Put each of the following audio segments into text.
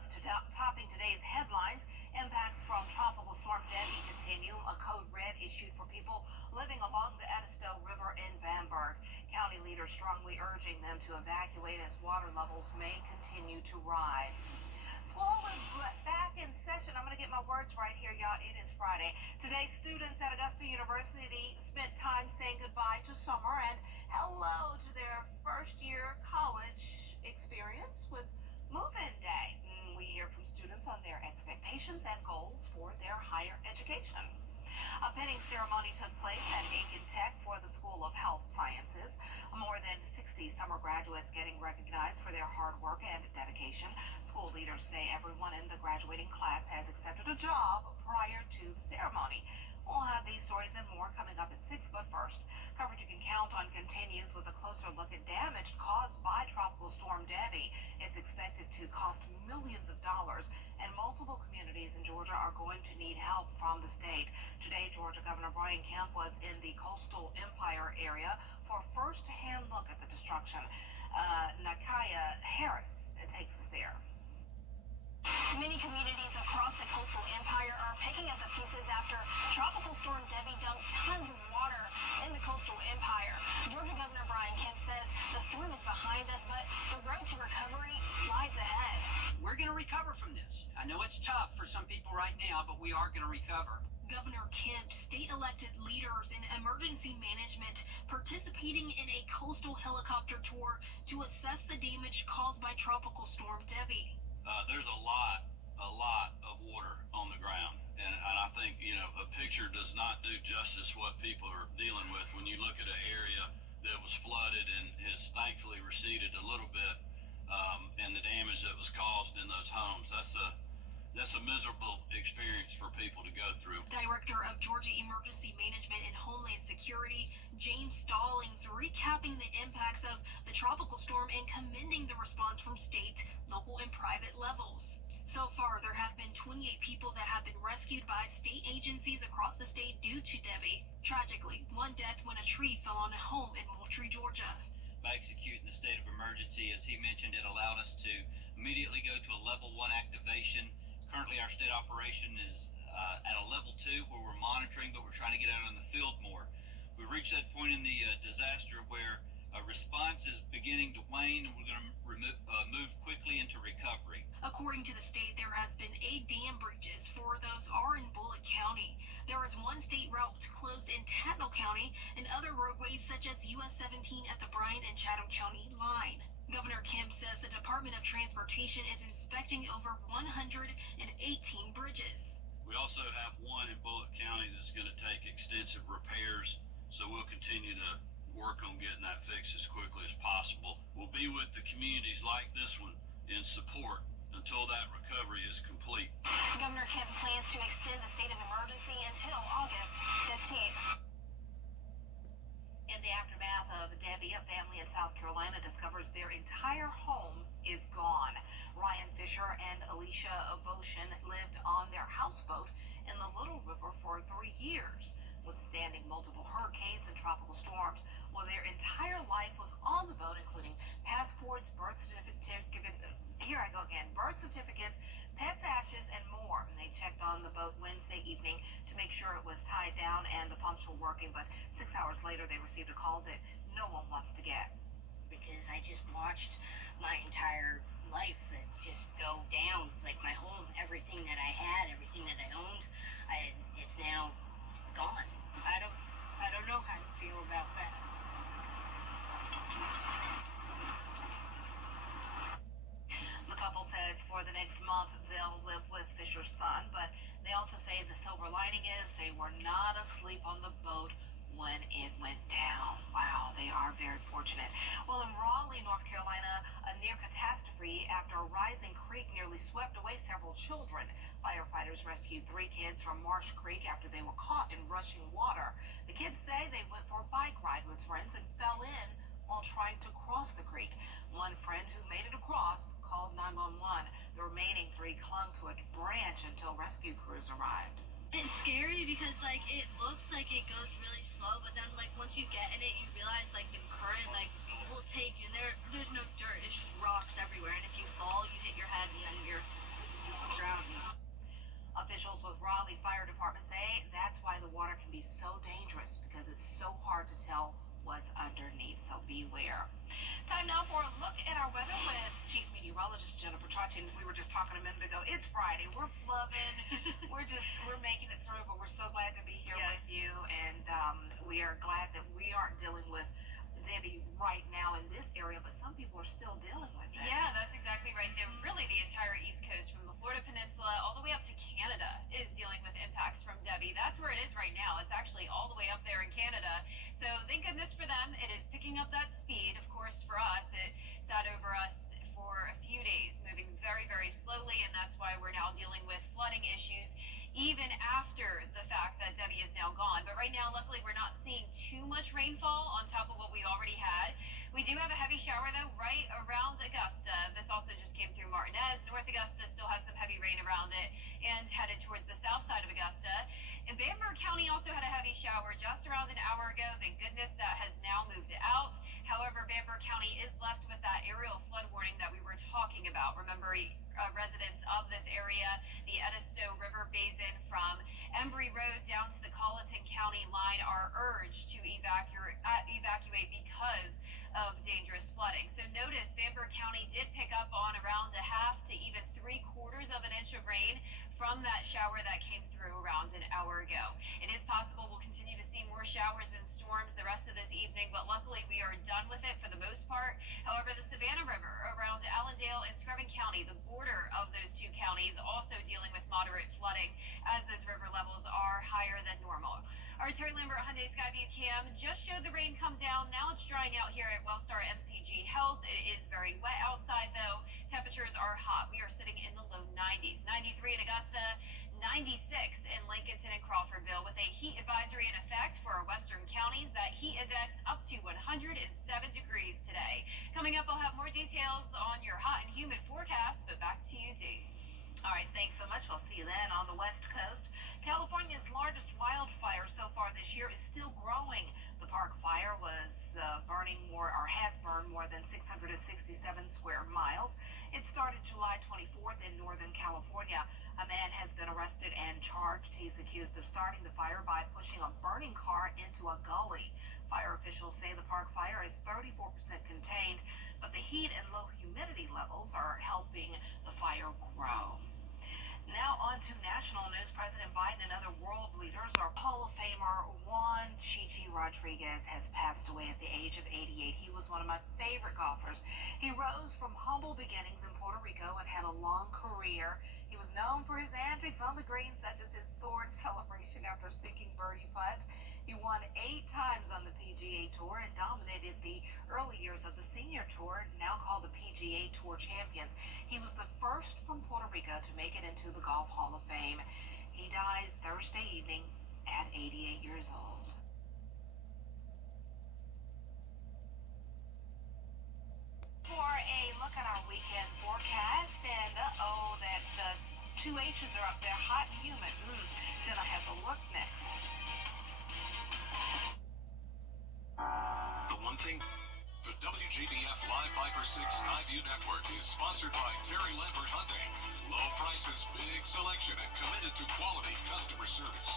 us. Topping today's headlines, impacts from Tropical Storm Debbie continue. A code red issued for people living along the Edisto River in Bamberg. County leaders strongly urging them to evacuate as water levels may continue to rise. School is back in session. I'm going to get my words right here, y'all. It is Friday. Today, students at Augusta University spent time saying goodbye to summer and hello to their first year college experience with move-in day. We hear from students on their expectations and goals for their higher education. A pinning ceremony took place at Aiken Tech for the School of Health Sciences. More than 60 summer graduates getting recognized for their hard work and dedication. School leaders say everyone in the graduating class has accepted a job prior to the ceremony. We'll have these stories and more coming up at 6, but first, coverage you can count on continues with a closer look at damage caused by Tropical Storm Debbie. It's expected to cost millions of dollars, and multiple communities in Georgia are going to need help from the state. Today, Georgia Governor Brian Kemp was in the Coastal Empire area for a first-hand look at the destruction. Nakaya Harris takes us there. Many communities across the Coastal Empire are picking up the pieces after Tropical Storm Debbie dumped tons of water in the Coastal Empire. Georgia Governor Brian Kemp says the storm is behind us, but the road to recovery lies ahead. We're going to recover from this. I know it's tough for some people right now, but we are going to recover. Governor Kemp, state-elected leaders in emergency management participating in a coastal helicopter tour to assess the damage caused by Tropical Storm Debbie. There's a lot of water on the ground. And I think, a picture does not do justice what people are dealing with when you look at an area that was flooded and has thankfully receded a little bit, and the damage that was caused in those homes. That's a miserable experience for people to go through. Director of Georgia Emergency Management and Homeland Security, James Stallings, recapping the impacts of the tropical storm and commending the response from state, local, and private levels. So far, there have been 28 people that have been rescued by state agencies across the state due to Debbie. Tragically, one death when a tree fell on a home in Moultrie, Georgia. By executing the state of emergency, as he mentioned, it allowed us to immediately go to a level 1 activation. Currently, our state operation is at a level 2 where we're monitoring, but we're trying to get out on the field more. We've reached that point in the disaster where response is beginning to wane, and we're going to move quickly into recovery. According to the state, there has been 8 dam breaches. 4 of those are in Bullitt County. There is one state route closed in Tattnall County and other roadways such as US 17 at the Bryan and Chatham County line. Governor Kemp says the Department of Transportation is inspecting over 118 bridges. We also have one in Bullitt County that's going to take extensive repairs, so we'll continue to work on getting that fixed as quickly as possible. We'll be with the communities like this one in support until that recovery is complete. Governor Kemp plans to extend the state of emergency until August 15th. In the aftermath of Debbie, a family in South Carolina discovers their entire home is gone. Ryan Fisher and Alicia Boshin lived on their houseboat in the Little River for 3 years, withstanding multiple hurricanes and tropical storms. Well, their entire life was on the boat, including passports, birth certificates, birth certificates, pets' ashes, and more. They checked on the boat Wednesday evening to make sure it was tied down and the pumps were working, but 6 hours later they received a call that no one wants to get. Because I just watched my entire life just go down, like my home, everything that I had, everything that I owned, it's now gone. I don't know how to feel about that. The couple says for the next month they'll live with Fisher's son, but they also say the silver lining is they were not asleep on the boat when it went down. Wow, they are very fortunate. Well, in Raleigh, North Carolina, a near catastrophe after a rising creek nearly swept away several children. Firefighters rescued 3 kids from Marsh Creek after they were caught in rushing water. The kids say they went for a bike ride with friends and fell in while trying to cross the creek. One friend who made it across called 911. The remaining 3 clung to a branch until rescue crews arrived. It's scary because it looks like it goes really slow, but then once you get in it, you realize the current will take you. And there's no dirt; it's just rocks everywhere. And if you fall, you hit your head, and then you're everywhere. Time now for a look at our weather with Chief Meteorologist Jennifer Trottin. We were just talking a minute ago. It's Friday. We're flubbing. we're making it through, but we're so glad to be here with you. And we are glad that we aren't dealing with Debbie right now in this area, but some people are still dealing with it. Yeah, that's exactly right. Really, the entire East Coast, from the Florida Peninsula all the way up to Canada, is dealing with impacts from Debbie. That's where it is right now. It's actually all the way up there in Canada. So thank goodness for them. It is picking up that speed. Of course, for us, it sat over us for a few days, moving very, very slowly, and that's why we're now dealing with flooding issues even after the fact that Debbie is now gone. But right now, luckily, we're not seeing too much rainfall on top of what we already had. We do have a heavy shower, though, right around Augusta. This also just came through Martinez. North Augusta still has some heavy rain around it and headed towards the south side of Augusta. And Bamberg County also had a heavy shower just around an hour ago. Thank goodness that has now moved out. However, Bamberg County is left with that aerial flood warning that we were talking about. Remember, residents of this area, the Edisto River Basin from Embry Road down to the Colleton County line, are urged to evacuate because of dangerous flooding. So notice Bamberg County did pick up on around a half to even 3/4 of an inch of rain from that shower that came through around an hour ago. It is possible we'll continue to see more showers and storms the rest of this evening, but luckily we are done with it for the most part. However, the Savannah River around Allendale and Screven County, the border of those two counties, also dealing with moderate flooding as those river levels are higher than normal. Our Terry Lambert Hyundai Skyview cam just showed the rain come down. Now it's drying out here at Wellstar MCG Health. It is very wet outside, though. Temperatures are hot. We are sitting in the low 90s. 93 in Augusta, 96 in Lincolnton and Crawfordville, with a heat advisory in effect for our western counties. That heat index up to 107 degrees today. Coming up, I'll have more details on your hot and humid forecast, but back to you, Dee. All right, thanks so much. We'll see you then. On the West Coast, California's largest wildfire so far this year is still growing. The Park Fire was has burned more than 667 square miles. It started July 24th in Northern California. A man has been arrested and charged. He's accused of starting the fire by pushing a burning car into a gully. Fire officials say the Park Fire is 34% contained, but the heat and low humidity levels are helping the fire grow. Now on to national news. President Biden and other world leaders. Our Hall of Famer Juan Chichi Rodriguez has passed away at the age of 88. He was one of my favorite golfers. He rose from humble beginnings in Puerto Rico and had a long career. He was known for his antics on the green, such as his sword celebration after sinking birdie putts. He won 8 times on the PGA Tour and dominated the early years of the Senior Tour, now called the PGA Tour Champions. He was the first from Puerto Rico to make it into the Golf Hall of Fame. He died Thursday evening at 88 years old. For a look at our weekend forecast, and that 2 H's are up there, hot and humid. Jenna has a look next. The WJBF Live Viper 6 Skyview Network is sponsored by Terry Lambert Hyundai. Low prices, big selection, and committed to quality customer service.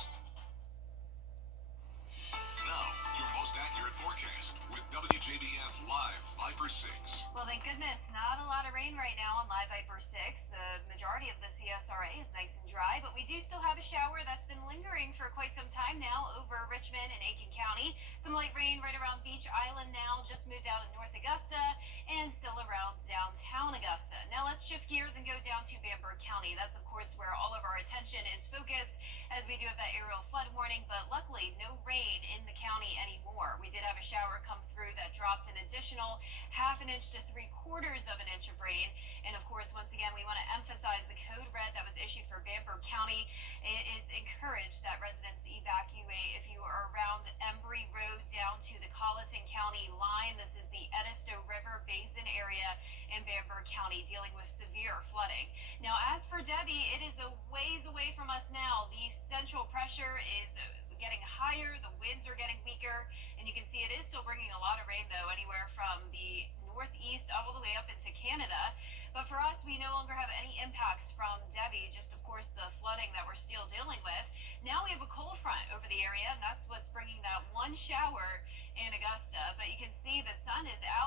Now, your most accurate forecast with WJBF Live Viper 6. Well, thank goodness, not a lot of rain right now on Live Viper 6. The majority of the CSRA is nice and dry, but we do still have a shower that's been lingering for quite some time now over Richmond and Aiken County. Some light rain right around Beach Island now, just moved out in North Augusta, and still around downtown Augusta. Now let's shift gears and go down to Bamberg County. That's, of course, where all of our attention is focused, as we do have that aerial flood warning, but luckily no rain in the county anymore. We did have a shower come through that dropped an additional 1/2 inch to 3/4 of an inch of rain. And of course, once again, we want to emphasize the code red that was issued for Bamberg County. It is encouraged that residents evacuate if you are around Embry Road down to the Colleton County line. This is the Edisto River Basin area in Bamberg County, dealing with severe flooding. Now, as for Debbie, it is a ways away from us now. The central pressure is getting higher, the winds are getting weaker, and you can see it is still bringing a lot of rain, though, anywhere from the northeast all the way up into Canada. But for us, we no longer have any impacts from Debbie, just of course the flooding that we're still dealing with. Now we have a cold front over the area, and that's what's bringing that one shower in Augusta. But you can see the sun is out.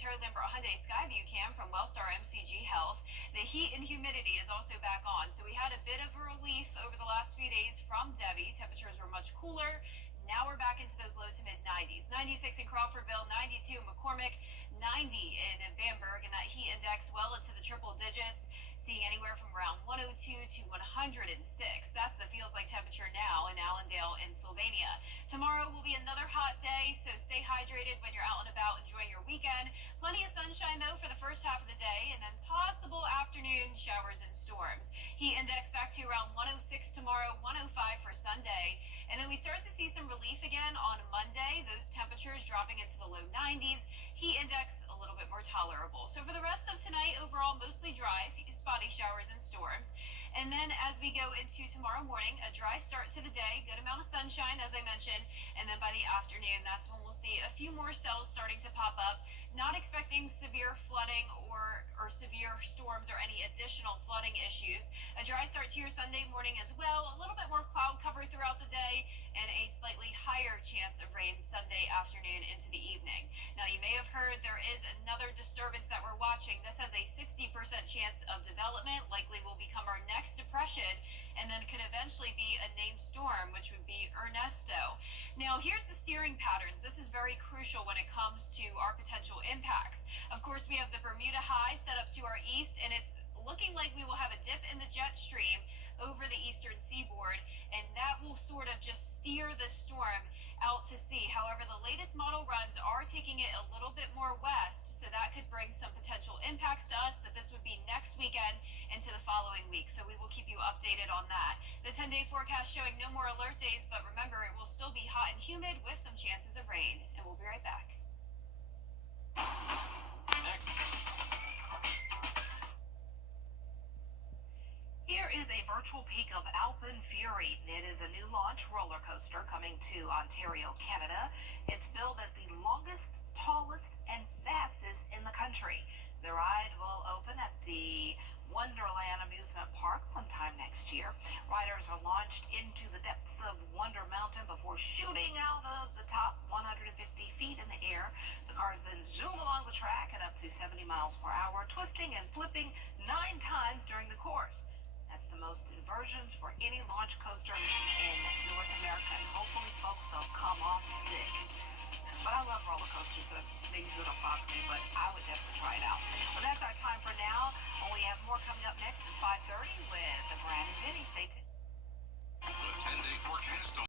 Terry Lambert Hyundai Skyview cam from Wellstar MCG Health. The heat and humidity is also back on, so we had a bit of a relief over the last few days from Debbie. Temperatures were much cooler. Now we're back into those low to mid 90s. 96 in Crawfordville, 92 in McCormick, 90 in Bamberg, and that heat index well into the triple digits, seeing anywhere from around 102 to 106. That's the feels like temperature now in Allendale and Sylvania. Tomorrow will be another hot day, so stay hydrated when you're out and about enjoying your weekend. Plenty of sunshine though for the first half of the day, and then possible afternoon showers and storms. Heat index back to around 106 tomorrow, 105 for Sunday, and then we start to see some relief again on Monday. Those temperatures dropping into the low 90s. Heat index a little bit more tolerable. So for the rest of tonight, overall mostly dry, spotty showers and storms. And then as we go into tomorrow morning, a dry start to the day, good amount of sunshine as I mentioned, and then by the afternoon, that's when we'll see a few more cells starting to pop up. Not expecting severe flooding or severe storms or any additional flooding issues. A dry start to your Sunday morning as well, a little bit more cloud cover throughout the day, and a slightly higher chance of rain Sunday afternoon into the evening. Now you may have heard there is another disturbance that we're watching. This has a 60% chance of development, likely will become our next depression, and then could eventually be a named storm, which would be Ernesto. Now here's the steering patterns. This is very crucial when it comes to our potential impacts. Of course, we have the Bermuda high set up to our east, and it's looking like we will have a dip in the jet stream over the eastern seaboard, and that will sort of just steer the storm out to sea. However, the latest model runs are taking it a little bit more west, so that could bring some potential impacts to us, but this would be next weekend into the following week, so we will keep you updated on that. The 10-day forecast showing no more alert days, but remember, it will still be hot and humid with some chances of rain, and we'll be right back. Here is a virtual peek of Alpen Fury. It is a new launch roller coaster coming to Ontario, Canada. It's billed as the longest, tallest, and fastest in the country. The ride will open at the Wonderland Amusement Park sometime next year. Riders are launched into the depths of Wonder Mountain before shooting out of the top 150 feet in the air. The cars then zoom along the track at up to 70 miles per hour, twisting and flipping 9 times during the course. That's the most inversions for any launch coaster in North America, and hopefully folks don't come off sick. But I love roller coasters, so they usually don't bother me, but I would definitely try it out. Well, that's our time for now. We have more coming up next at 5:30 with Brad and Jenny. Stay tuned. The 10-day forecast on